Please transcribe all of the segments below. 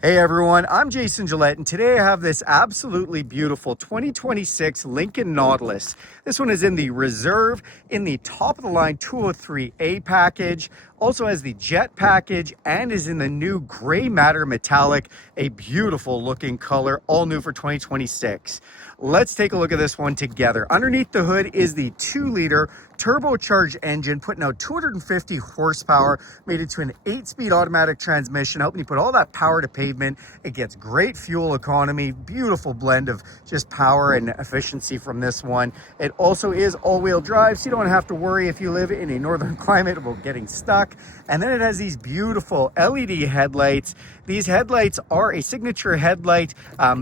Hey everyone, I'm Jason Gillette, and today I have this absolutely beautiful 2026 Lincoln Nautilus. This one is in the Reserve, in the top of the line 203A package, also has the Jet package, and is in the new gray matter metallic, a beautiful looking color, all new for 2026. Let's take a look at this one together. Underneath the hood is the 2-liter turbocharged engine, putting out 250 horsepower, made it to an 8-speed automatic transmission, helping you put all that power to pavement. It gets great fuel economy, beautiful blend of just power and efficiency from this one. It also is all-wheel drive, so you don't have to worry if you live in a northern climate about getting stuck. And then it has these beautiful LED headlights. These headlights are a signature headlight.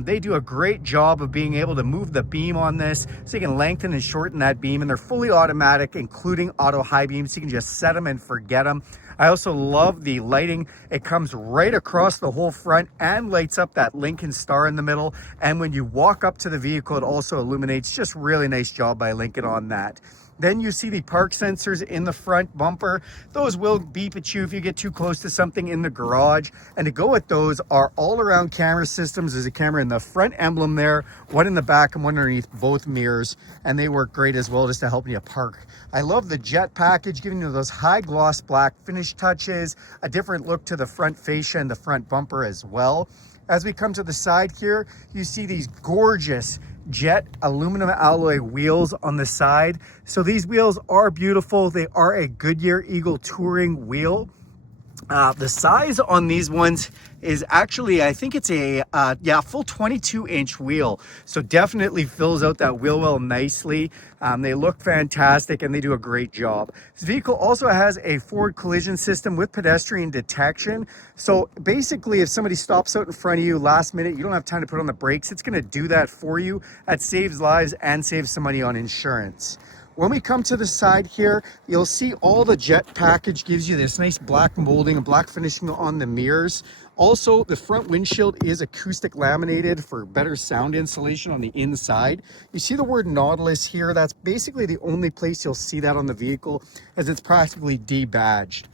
They do a great job of being able to move the beam on this, so you can lengthen and shorten that beam, and they're fully automatic, including auto high beams, so you can just set them and forget them. I also love the lighting. It comes right across the whole front and lights up that Lincoln star in the middle. And when you walk up to the vehicle, it also illuminates. Just really nice job by Lincoln on that. Then you see the park sensors in the front bumper. Those will beep at you if you get too close to something in the garage. And to go with those are all-around camera systems. There's a camera in the front emblem there, one in the back and one underneath both mirrors. And they work great as well just to help you park. I love the Jet package, giving you those high gloss black finish touches, a different look to the front fascia and the front bumper as well. As we come to the side here, you see these gorgeous Jet aluminum alloy wheels on the side. So these wheels are beautiful. They are a Goodyear Eagle Touring wheel. The size on these ones is actually, I think it's a full 22-inch wheel. So definitely fills out that wheel well nicely. They look fantastic and they do a great job. This vehicle also has a forward collision system with pedestrian detection. So basically, if somebody stops out in front of you last minute, you don't have time to put on the brakes, it's going to do that for you. That saves lives and saves some money on insurance. When we come to the side here, you'll see all the Jet package gives you this nice black molding and black finishing on the mirrors. Also, the front windshield is acoustic laminated for better sound insulation on the inside. You see the word Nautilus here. That's basically the only place you'll see that on the vehicle, as it's practically debadged.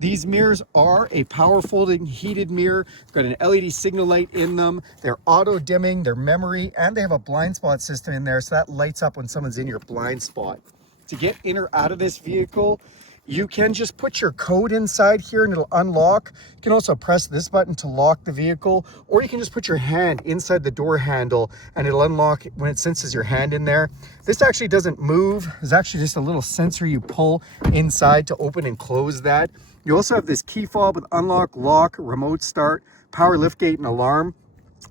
These mirrors are a power folding heated mirror. It's got an LED signal light in them. They're auto dimming, they're memory, and they have a blind spot system in there, so that lights up when someone's in your blind spot. To get in or out of this vehicle, you can just put your code inside here and it'll unlock. You can also press this button to lock the vehicle, or you can just put your hand inside the door handle and it'll unlock when it senses your hand in there. This actually doesn't move. There's actually just a little sensor you pull inside to open and close that. You also have this key fob with unlock, lock, remote start, power liftgate, and alarm.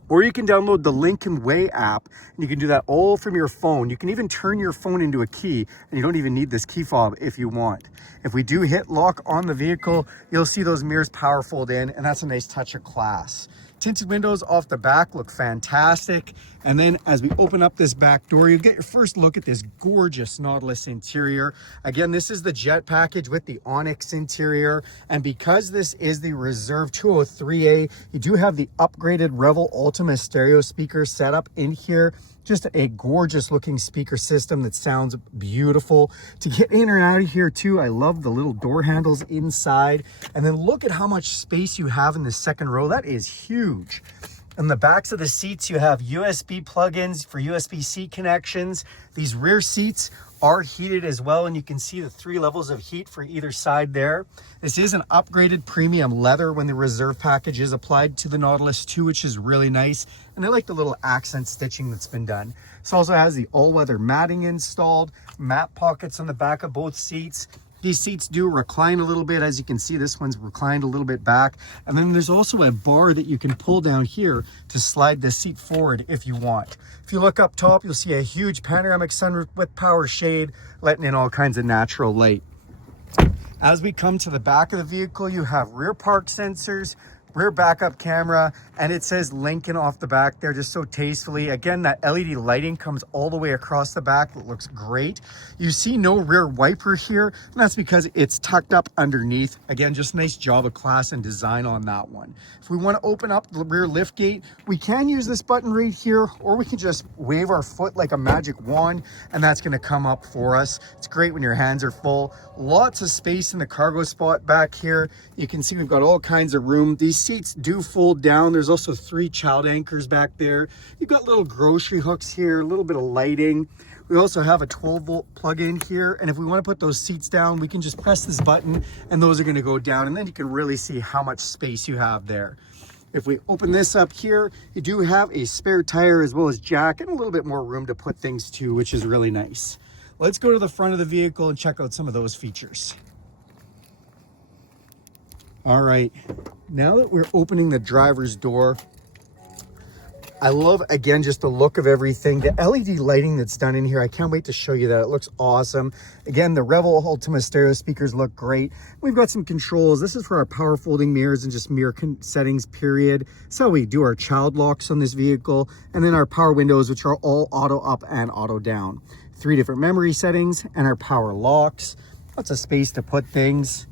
Or you can download the Lincoln Way app, and you can do that all from your phone. You can even turn your phone into a key, and you don't even need this key fob if you want. If we do hit lock on the vehicle, you'll see those mirrors power fold in, and that's a nice touch of class. Tinted windows off the back look fantastic. And then as we open up this back door, you get your first look at this gorgeous Nautilus interior. Again, this is the Jet package with the Onyx interior. And because this is the Reserve 203A, you do have the upgraded Revel Ultima stereo speaker setup in here. Just a gorgeous looking speaker system that sounds beautiful. To get in and out of here too, I love the little door handles inside. And then look at how much space you have in the second row. That is huge. On the backs of the seats, you have USB plugins for USB-C connections. These rear seats are heated as well, and you can see the 3 levels of heat for either side there. This is an upgraded premium leather when the Reserve package is applied to the Nautilus 2, which is really nice. And I like the little accent stitching that's been done. This also has the all-weather matting installed, mat pockets on the back of both seats. These seats do recline a little bit. As you can see, this one's reclined a little bit back. And then there's also a bar that you can pull down here to slide the seat forward if you want. If you look up top, you'll see a huge panoramic sunroof with power shade, letting in all kinds of natural light. As we come to the back of the vehicle, you have rear park sensors, rear backup camera, and it says Lincoln off the back there just so tastefully. Again, that LED lighting comes all the way across the back. It looks great. You see no rear wiper here, and that's because it's tucked up underneath. Again, just nice job of class and design on that one. If we want to open up the rear lift gate, we can use this button right here, or we can just wave our foot like a magic wand, and that's going to come up for us. It's great when your hands are full. Lots of space in the cargo spot back here. You can see we've got all kinds of room. These seats do fold down. There's also 3 child anchors back there. You've got little grocery hooks here, a little bit of lighting. We also have a 12-volt plug-in here, and if we want to put those seats down, we can just press this button and those are going to go down, and then you can really see how much space you have there. If we open this up here, you do have a spare tire as well as jack and a little bit more room to put things to, which is really nice. Let's go to the front of the vehicle and check out some of those features. All right, now that we're opening the driver's door, I love, again, just the look of everything. The LED lighting that's done in here, I can't wait to show you that. It looks awesome. Again, the Revel Ultima stereo speakers look great. We've got some controls. This is for our power folding mirrors and just mirror settings, period. So we do our child locks on this vehicle. And then our power windows, which are all auto up and auto down. 3 different memory settings and our power locks. Lots of space to put things.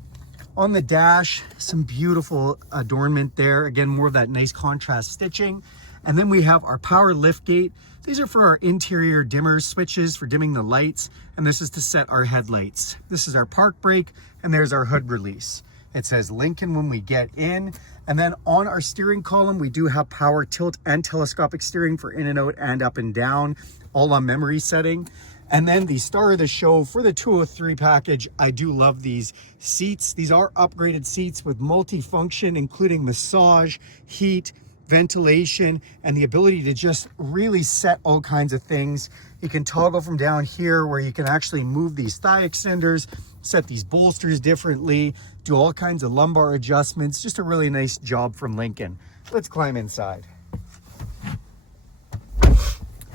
On the dash, some beautiful adornment there. Again, more of that nice contrast stitching. And then we have our power liftgate. These are for our interior dimmer switches for dimming the lights. And this is to set our headlights. This is our park brake, and there's our hood release. It says Lincoln when we get in. And then on our steering column, we do have power tilt and telescopic steering for in and out and up and down, all on memory setting. And then the star of the show for the 203 package, I do love these seats. These are upgraded seats with multi-function, including massage, heat, ventilation, and the ability to just really set all kinds of things. You can toggle from down here where you can actually move these thigh extenders, set these bolsters differently, do all kinds of lumbar adjustments. Just a really nice job from Lincoln. Let's climb inside.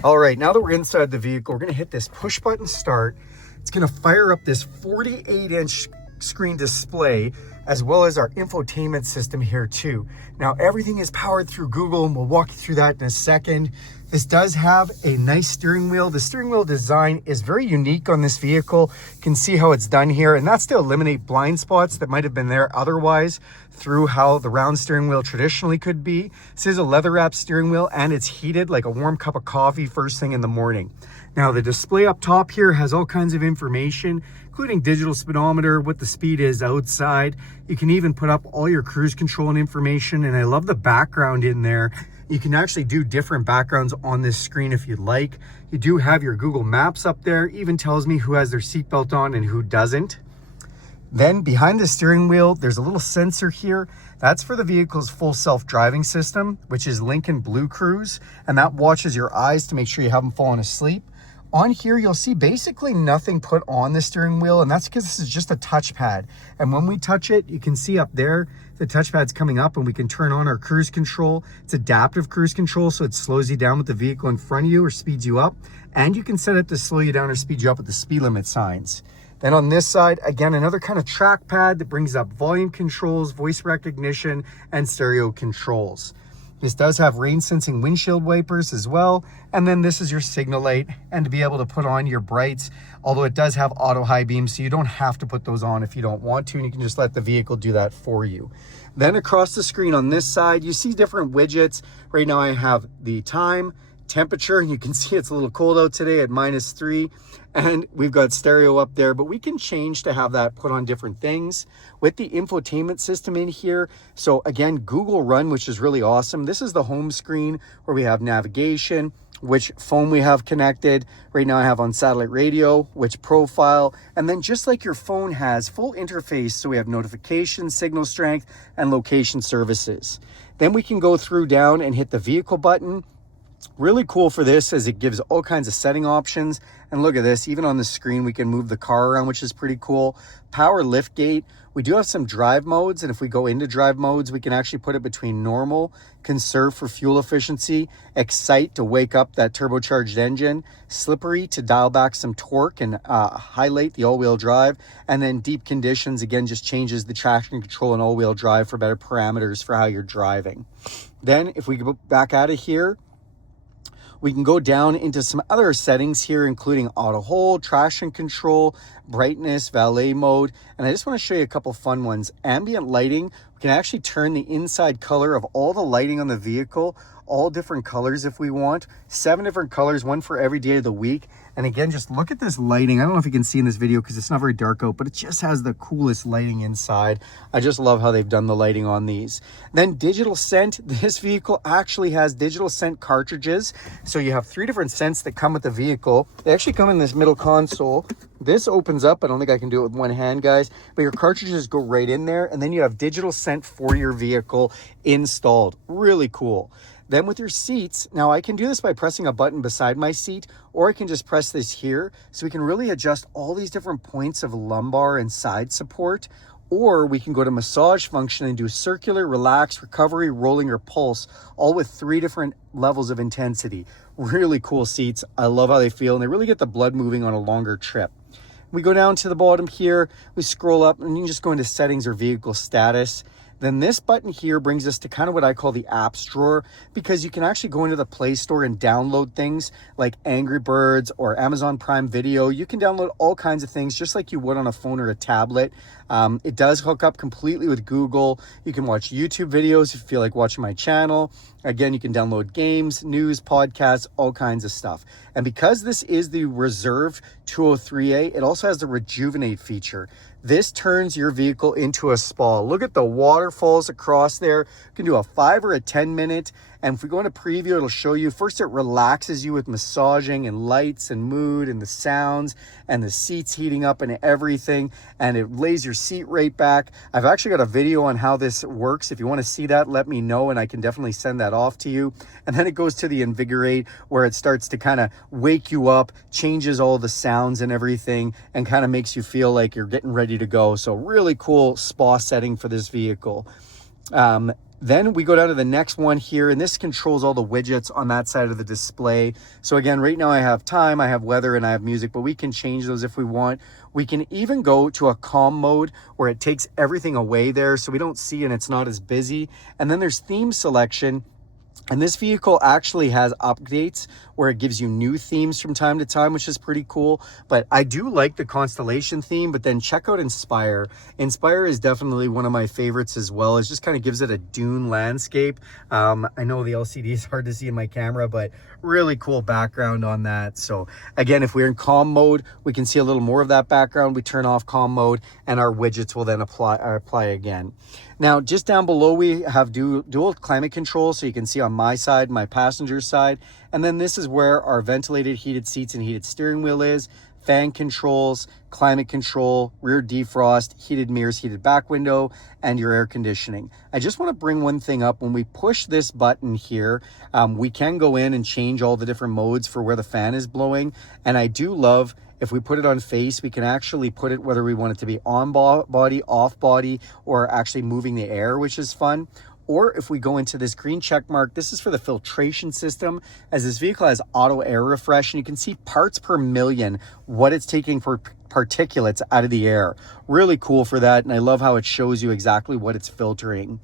All right, now that we're inside the vehicle, we're gonna hit this push button start. It's gonna fire up this 48-inch screen display, as well as our infotainment system here too. Now everything is powered through Google, and we'll walk you through that in a second. This does have a nice steering wheel. The steering wheel design is very unique on this vehicle. You can see how it's done here, and that's to eliminate blind spots that might have been there otherwise through how the round steering wheel traditionally could be. This is a leather wrapped steering wheel, and it's heated like a warm cup of coffee first thing in the morning. Now the display up top here has all kinds of information, including digital speedometer, what the speed is outside. You can even put up all your cruise control and information, and I love the background in there. You can actually do different backgrounds on this screen if you'd like. You do have your Google Maps up there, even tells me who has their seatbelt on and who doesn't. Then behind the steering wheel, there's a little sensor here. That's for the vehicle's full self-driving system, which is Lincoln BlueCruise, and that watches your eyes to make sure you haven't fallen asleep. On here, you'll see basically nothing put on the steering wheel, and that's because this is just a touchpad. And when we touch it, you can see up there, the touchpad's coming up, and we can turn on our cruise control. It's adaptive cruise control, so it slows you down with the vehicle in front of you or speeds you up. And you can set it to slow you down or speed you up with the speed limit signs. Then on this side, again, another kind of trackpad that brings up volume controls, voice recognition, and stereo controls. This does have rain sensing windshield wipers as well. And then this is your signal light, and to be able to put on your brights, although it does have auto high beams, so you don't have to put those on if you don't want to, and you can just let the vehicle do that for you. Then across the screen on this side, you see different widgets. Right now I have the time, temperature, and you can see it's a little cold out today at -3. And we've got stereo up there, but we can change to have that put on different things with the infotainment system in here. So again, Google Run, which is really awesome. This is the home screen where we have navigation, which phone we have connected. Right now I have on satellite radio, which profile, and then just like your phone has full interface. So we have notifications, signal strength, and location services. Then we can go through down and hit the vehicle button. Really cool for this as it gives all kinds of setting options. And look at this, even on the screen, we can move the car around, which is pretty cool. Power liftgate. We do have some drive modes, and if we go into drive modes, we can actually put it between normal, conserve for fuel efficiency, excite to wake up that turbocharged engine, slippery to dial back some torque and highlight the all-wheel drive, and then deep conditions, again, just changes the traction control and all-wheel drive for better parameters for how you're driving. Then if we go back out of here, we can go down into some other settings here, including auto hold, traction control, brightness, valet mode. And I just want to show you a couple fun ones. Ambient lighting, we can actually turn the inside color of all the lighting on the vehicle all different colors if we want. 7 different colors, one for every day of the week. And again, just look at this lighting. I don't know if you can see in this video because it's not very dark out, but it just has the coolest lighting inside. I just love how they've done the lighting on these. Then digital scent. This vehicle actually has digital scent cartridges. So you have 3 different scents that come with the vehicle. They actually come in this middle console. This opens up. I don't think I can do it with one hand, guys, but your cartridges go right in there. And then you have digital scent for your vehicle installed. Really cool. Then with your seats, now I can do this by pressing a button beside my seat, or I can just press this here. So we can really adjust all these different points of lumbar and side support, or we can go to massage function and do circular, relax, recovery, rolling, or pulse, all with 3 different levels of intensity. Really cool seats. I love how they feel, and they really get the blood moving on a longer trip. We go down to the bottom here, we scroll up, and you can just go into settings or vehicle status. Then this button here brings us to kind of what I call the apps drawer, because you can actually go into the Play Store and download things like Angry Birds or Amazon Prime Video. You can download all kinds of things just like you would on a phone or a tablet. It does hook up completely with Google. You can watch YouTube videos if you feel like watching my channel. Again, you can download games, news, podcasts, all kinds of stuff. And because this is the Reserve 203A, it also has the Rejuvenate feature. This turns your vehicle into a spa. Look at the waterfalls across there. You can do a 5 or a 10 minute. And if we go into preview, it'll show you, first it relaxes you with massaging and lights and mood and the sounds and the seats heating up and everything. And it lays your seat right back. I've actually got a video on how this works. If you want to see that, let me know and I can definitely send that off to you. And then it goes to the Invigorate, where it starts to kind of wake you up, changes all the sounds and everything, and kind of makes you feel like you're getting ready to go. So really cool spa setting for this vehicle. Then we go down to the next one here, and this controls all the widgets on that side of the display. So again, right now I have time, I have weather, and I have music, but we can change those if we want. We can even go to a calm mode where it takes everything away there so we don't see and it's not as busy. And then there's theme selection. And this vehicle actually has updates where it gives you new themes from time to time, which is pretty cool. But I do like the Constellation theme, but then check out Inspire. Inspire is definitely one of my favorites as well. It just kind of gives it a dune landscape. I know the LCD is hard to see in my camera, but really cool background on that. So again, if we're in calm mode, we can see a little more of that background. We turn off calm mode and our widgets will then apply again. Now, just down below, we have dual climate control. So you can see on my side, my passenger side. And then this is where our ventilated heated seats and heated steering wheel is. Fan controls, climate control, rear defrost, heated mirrors, heated back window, and your air conditioning. I just want to bring one thing up. When we push this button here, we can go in and change all the different modes for where the fan is blowing. And I do love, if we put it on face, we can actually put it whether we want it to be on body, off body, or actually moving the air, which is fun. Or if we go into this green check mark, this is for the filtration system, as this vehicle has auto air refresh, and you can see parts per million, what it's taking for particulates out of the air. Really cool for that, and I love how it shows you exactly what it's filtering.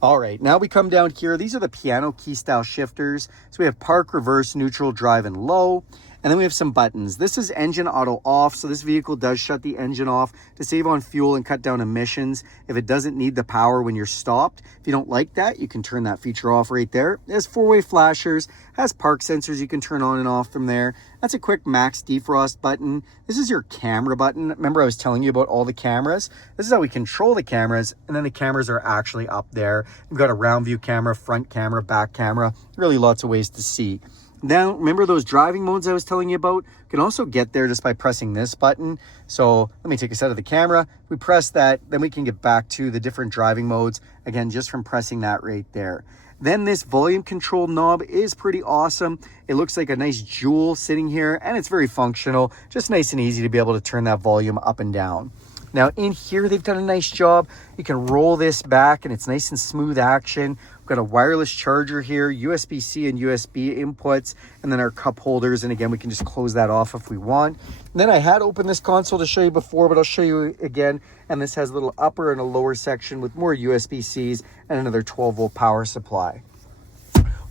All right, now we come down here. These are the piano key style shifters. So we have park, reverse, neutral, drive, and low. And then we have some buttons. This is engine auto off. So this vehicle does shut the engine off to save on fuel and cut down emissions if it doesn't need the power when you're stopped. If you don't like that, you can turn that feature off right there. It has 4-way flashers, has park sensors you can turn on and off from there. That's a quick max defrost button. This is your camera button. Remember I was telling you about all the cameras? This is how we control the cameras, and then the cameras are actually up there. We've got a round view camera, front camera, back camera, really lots of ways to see. Now, remember those driving modes I was telling you about? You can also get there just by pressing this button. So let me take us out of the camera. We press that, then we can get back to the different driving modes, again, just from pressing that right there. Then this volume control knob is pretty awesome. It looks like a nice jewel sitting here, and it's very functional, just nice and easy to be able to turn that volume up and down. Now in here, they've done a nice job. You can roll this back and it's nice and smooth action. We've got a wireless charger here, USB-C and USB inputs, and then our cup holders. And again, we can just close that off if we want. And then I had opened this console to show you before, but I'll show you again. And this has a little upper and a lower section with more USB-Cs and another 12-volt power supply.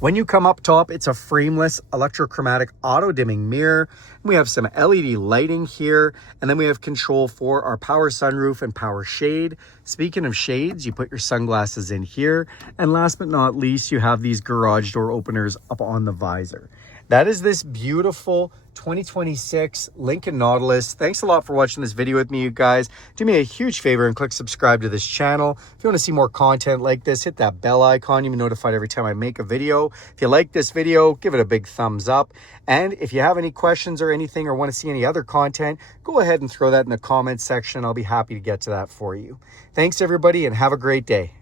When you come up top, it's a frameless electrochromatic auto dimming mirror. We have some LED lighting here, and then we have control for our power sunroof and power shade. Speaking of shades, you put your sunglasses in here. And last but not least, you have these garage door openers up on the visor. That is this beautiful 2026 Lincoln Nautilus. Thanks a lot for watching this video with me, you guys. Do me a huge favor and click subscribe to this channel. If you want to see more content like this, hit that bell icon. You'll be notified every time I make a video. If you like this video, give it a big thumbs up. And if you have any questions or anything or want to see any other content, go ahead and throw that in the comments section. I'll be happy to get to that for you. Thanks, everybody, and have a great day.